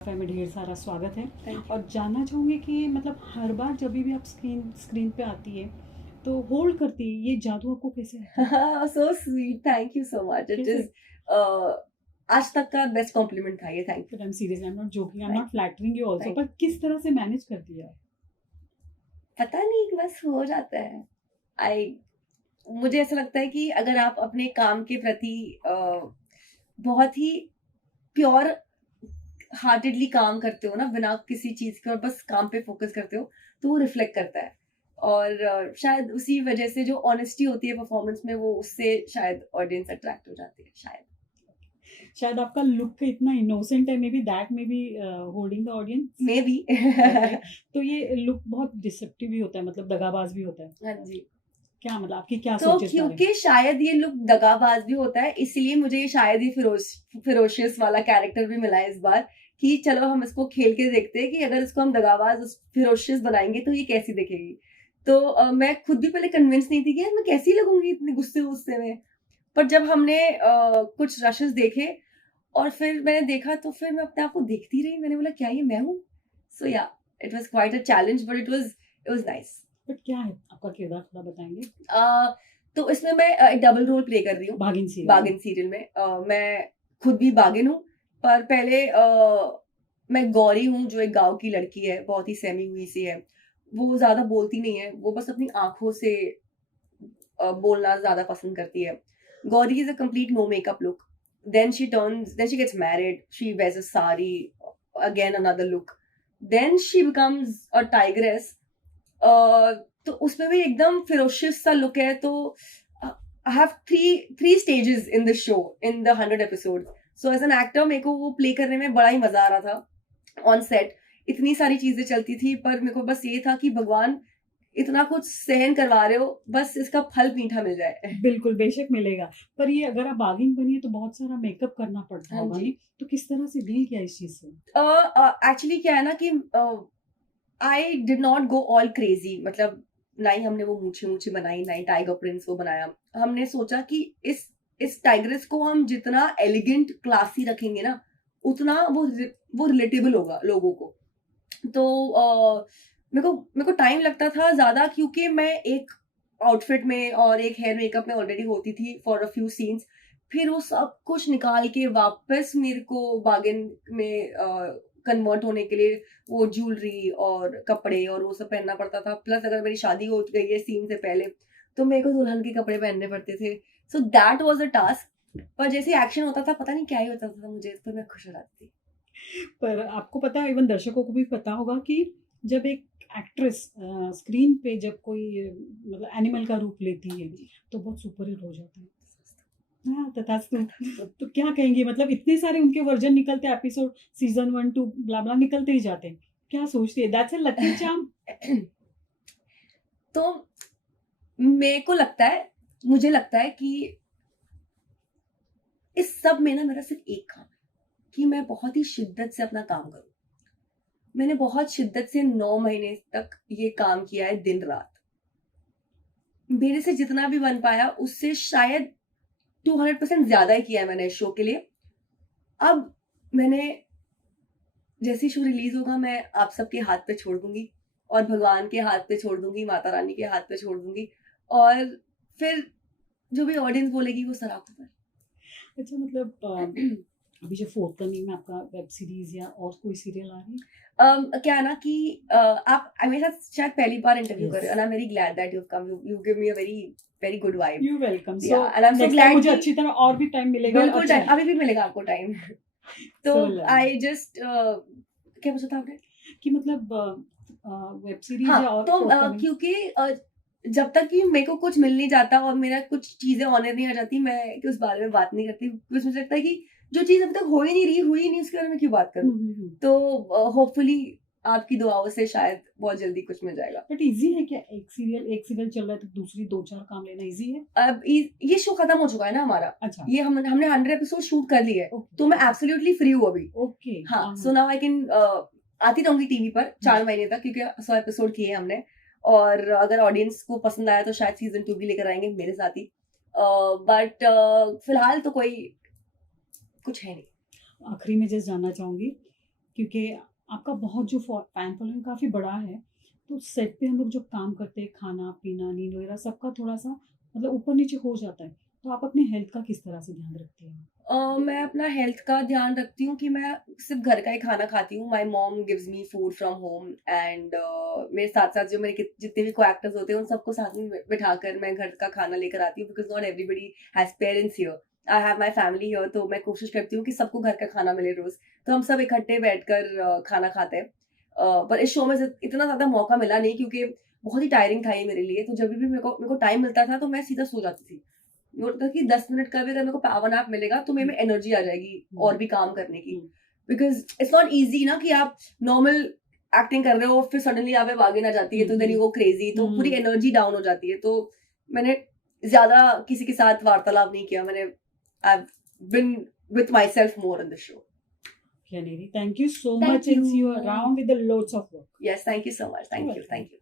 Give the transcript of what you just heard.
में ढेर सारा स्वागत है। Thank you. और जानना चाहूँगी कि मतलब हर बार जब भी आप स्क्रीन पे आती है तो होल्ड करती है, ये जादू आपको कैसे आता है? So sweet, thank you so much. It कैसे? इज आज तक का बेस्ट कॉम्प्लीमेंट था ये, thank you. But I am serious, I am not joking, I am thank not flattering you also, thank पर किस तरह से मैनेज करती है आप? पता नहीं, बस हो जाता है। आई मुझे ऐसा लगता है कि अगर आप अपने काम के प्रति बहुत ही प्योर हार्टेडली काम करते हो ना, बिना किसी चीज के, और बस काम पे फोकस करते हो, तो वो रिफ्लेक्ट करता है। और शायद उसी वजह से जो ऑनेस्टी होती है परफॉर्मेंस में, वो उससे शायद ऑडियंस अट्रैक्ट हो जाती है, शायद। शायद आपका लुक इतना इनोसेंट है, may be that may be holding the audience. May be. तो ये लुक बहुत डिसेप्टिव भी होता है, मतलब दगाबाज भी होता है। हाँ जी। क्या मतलब आपकी क्या तो सोच है इस बारे में? क्योंकि शायद ये लुक दगाबाज भी होता है, इसलिए मुझे ये शायद ही फिरोशियस वाला कैरेक्टर भी मिला है इस बार, कि चलो हम इसको खेल के देखते हैं कि अगर इसको हम दगाबाज फिरोशियस बनाएंगे तो ये कैसी दिखेगी। तो मैं खुद भी पहले कन्विंस नहीं थी कि यार मैं कैसी लगूंगी इतने गुस्से गुस्से में। पर जब हमने कुछ रशेस देखे और फिर मैंने देखा, तो फिर मैं अपने आप को देखती रही, मैंने बोला क्या ये मैं हूँ। सो या, it was quite a challenge, but it was nice. But क्या है आपका किरदार, थोड़ा बताएंगे? तो इसमें मैं एक डबल रोल प्ले कर रही हूँ बागिन सीरियल। बागिन सीरियल में। मैं खुद भी बागिन हूँ, पर पहले मैं गौरी हूँ, जो एक गांव की लड़की है, बहुत ही सहमी हुई सी है। वो ज्यादा बोलती नहीं है, वो बस अपनी आंखों से बोलना ज्यादा पसंद करती है। Gauri is a complete no makeup look. Then she gets married, she wears a sari, again another look. Then she becomes a tigress. तो उसमें भी एकदम फिरोशियस सा लुक है। तो I have three stages in the show, in the 100 episode. So as an actor मेरे को वो प्ले करने में बड़ा ही मजा आ रहा था ऑन सेट। इतनी सारी चीजें चलती थी, पर मेरे को बस ये था कि भगवान, इतना कुछ सहन करवा रहे हो, बस इसका फल मीठा मिल जाए। बिल्कुल, बेशक मिलेगा। पर ये अगर आप बागिन बनी है तो बहुत सारा मेकअप करना पड़ता हाँ होगा, जी। नहीं? तो किस तरह से डील किया इस चीज़ से? एक्चुअली क्या है ना कि I did not go all crazy. मतलब ना ही हमने वो मूछे मूछे बनाई, ना ही टाइगर प्रिंस वो बनाया। हमने सोचा कि इस टाइग्रेस को हम जितना एलिगेंट क्लासी रखेंगे ना, उतना वो रिलेटेबल होगा लोगों को। तो मेरे को टाइम लगता था ज्यादा, क्योंकि मैं एक आउटफिट में और एक हेयर मेकअप में ऑलरेडी होती थी फॉर अ फ्यू सीन्स। फिर वो सब कुछ निकाल के वापस मेरे को बागिन में कन्वर्ट होने के लिए वो ज्वेलरी और कपड़े और वो सब पहनना पड़ता था। प्लस अगर मेरी शादी हो गई है सीन से पहले, तो मेरे को दुल्हन के कपड़े पहनने पड़ते थे। So that was a task. पर जैसे एक्शन होता था, पता नहीं क्या ही होता था मुझे, इस पर मैं खुश हो जाती थी। पर आपको पता है, इवन दर्शकों को भी पता होगा कि जब एक एक्ट्रेस स्क्रीन पे जब कोई मतलब एनिमल का रूप लेती है तो बहुत सुपर हिट हो जाता है। हाँ, तथास्तु। तो क्या कहेंगी, मतलब इतने सारे उनके वर्जन निकलते हैं, एपिसोड सीजन 1 2 ब्ला ब्ला निकलते ही जाते हैं। क्या सोचती है? That's a lucky charm. तो मेरे को लगता है, मुझे लगता है कि इस सब में ना मेरा सिर्फ एक काम है, कि मैं बहुत ही शिद्दत से अपना काम करूं। मैंने बहुत शिद्दत से 9 महीने तक ये काम किया है, दिन रात। मेरे से जितना भी बन पाया, उससे शायद 200% ज्यादा ही किया है मैंने इस शो के लिए। अब मैंने, जैसे शो रिलीज होगा, मैं आप सबके हाथ पे छोड़ दूंगी, और भगवान के हाथ पे छोड़ दूंगी, माता रानी के हाथ पे छोड़ दूंगी। और फिर जो भी ऑडियंस बोलेगी वो सराहना पर। अच्छा, मतलब अभी जो फोर्टकनिंग में आपका वेब सीरीज या और कोई सीरियल आ रही है? क्या है ना कि आप मेरे साथ शायद पहली बार इंटरव्यू कर रहे हो, Yes. And I am very glad that you come. You give me a very very good vibe. You welcome. So yeah, and I am so next time glad मुझे कि अच्छी तरह और भी टाइम मिलेगा और बिल्कुल अच्छा टाइम अभी भी मिलेगा आपको टाइम। तो सो आई जस्ट क्या पूछा था आपने? कि मतलब वेब सीरीज हाँ, या और तो फोर्टकमिंग। क्योंकि जब तक कि मेरे को कुछ मिल नहीं जाता और मेरा कुछ चीजें ऑनर नहीं आ जाती, मैं उस बारे में बात नहीं करती, बिकॉज मुझे लगता है कि जो चीज अभी तक हो ही नहीं रही, हुई नहीं, उसके बारे में क्यों बात करूं। तो होपफुली आपकी दुआओं से शायद बहुत जल्दी कुछ मिल जाएगा। बट इजी है क्या? एक सीरियल चल रहा है तो दूसरी 2 4 काम लेना इजी है? अब ये शो खत्म हो चुका है ना हमारा। अच्छा। ये हमने 100 एपिसोड शूट कर लिए है, ओके तो मैं एब्सोल्युटली फ्री हूँ अभी। ओके। हाँ, सो नाउ आई कैन आती रहूंगी टीवी पर 4 महीने तक, क्योंकि 100 एपिसोड किए हमने। और अगर ऑडियंस को पसंद आया तो शायद सीजन 2 भी लेकर आएंगे मेरे साथ ही। बट फिलहाल तो कोई कुछ है नहीं। आखिरी में जस्ट जानना चाहूंगी क्योंकि आपका बहुत जो फैन फॉलोइंग काफ़ी बड़ा है, तो सेट पे हम लोग जब काम करते हैं, खाना-पीना, नींद वगैरह सबका थोड़ा-सा मतलब ऊपर-नीचे हो जाता है। तो आप अपनी हेल्थ का किस तरह से ध्यान रखती हैं? मैं अपना हेल्थ का ध्यान रखती हूँ कि मैं सिर्फ़ घर का ही खाना खाती हूँ। My mom gives me food from home and मेरे साथ-साथ जो मेरे जितने भी को-एक्टर्स होते हैं, उन सबको साथ में बिठाकर मैं घर का खाना लेकर आती हूँ because not everybody has parents here. I have my family here, तो मैं कोशिश करती हूँ कि सबको घर का खाना मिले रोज़। तो हम सब इकट्ठे बैठकर खाना खाते हैं। पर इस शो में इतना ज़्यादा मौका मिला नहीं क्योंकि बहुत ही टायरिंग था ये मेरे लिए। तो जब भी मेरे को टाइम मिलता था, तो मैं सीधा सो जाती थी। वो होता है कि 10 मिनट का भी अगर मेरे को पावर नैप मिलेगा तो मेरे में एनर्जी आ जाएगी और भी काम करने की। हुँ, बिकॉज़ इट्स नॉट ईज़ी ना कि आप नॉर्मल एक्टिंग कर रहे हो, फिर सडनली यहाँ पे भागिन आ जाती है, तो देन यू गो क्रेज़ी, तो पूरी एनर्जी डाउन हो जाती है। तो मैंने ज़्यादा किसी के साथ वार्तालाप नहीं किया। I have been with myself more in the show. Yaneri, thank you so Thank much and see you you. around with the loads of work. Yes, thank you so much. Thank you. Welcome. Thank you.